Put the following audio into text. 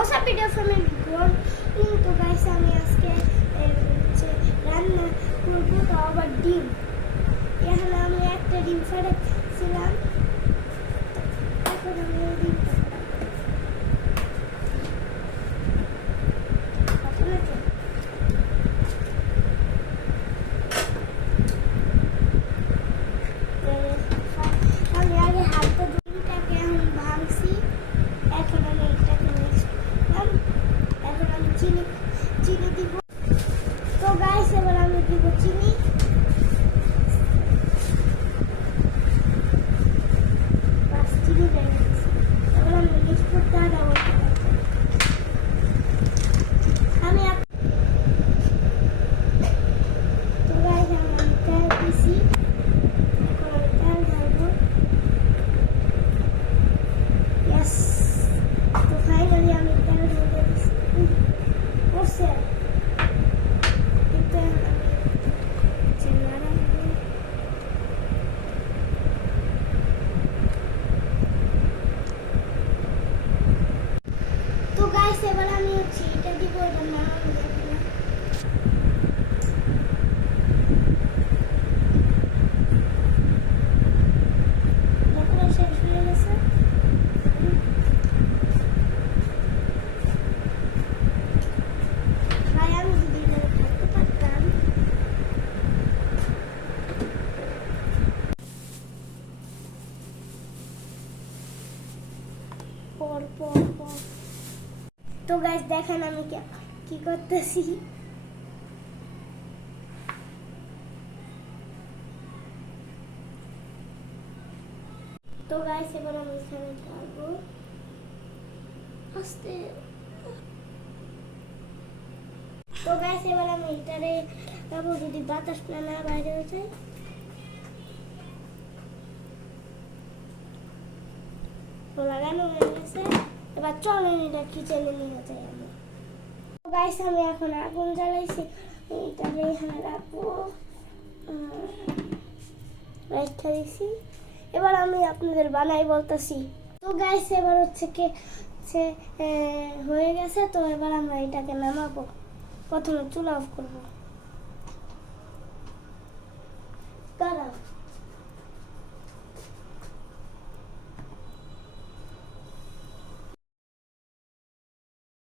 what's up video from everyone? তো guys আমি আজকে রান্না করবো তো আবার ডিম। এখানে আমি একটা ডিম ফাটাচ্ছিলাম, এখন আমি ডিম আমি আগে হালকা ডিমটাকে এখন ভাঙছি, এখন আমি এটাকে মিক্স করলাম, এখন আমি চিনি দিব। তো গাইস এবার আমি দিব চিনি, বাস চিনি দিয়ে দিচ্ছি। এবার আমি মিক্স করতে দেবো। আমি তো গাইস আমি তেল দিছি, এখন আমি তেল ঢালবো। ইয়েস, তো ফাইনালি আমি তেল ঢেলে দিছি। করছে কিন্তু তো গাইস এবার আমি এটা দিব, এটা নামানো যাবে না। পুরো শেষ হয়ে গেছে। ভাই আমি যদি এটা খাইতে পারতাম। পর তো গাইস দেখেন আমি কি করতেছি। তো গাইস এবার আমি এখানে ঢালবো আস্তে। তো গাইস এবার আমি এটারে লাগাবো, যদি বাতাসটা না বাইরে হয়ে যায়। তো লাগানো হয়ে গেছে, এবার চলেন এটা কিচেনে নিয়ে যাই আমি। তো গাইস আমি এখন আগুন জ্বালাইছি, এটারে এখানে রাখবো, রেখে দিছি। এবার আমি আপনাদের বানাই বলতেছি। তো গাইস এবার হয়ে গেছে, তো এবার আমরা এটাকে নামাবো। প্রথমে চুলা অফ করবো। দাঁড়াও।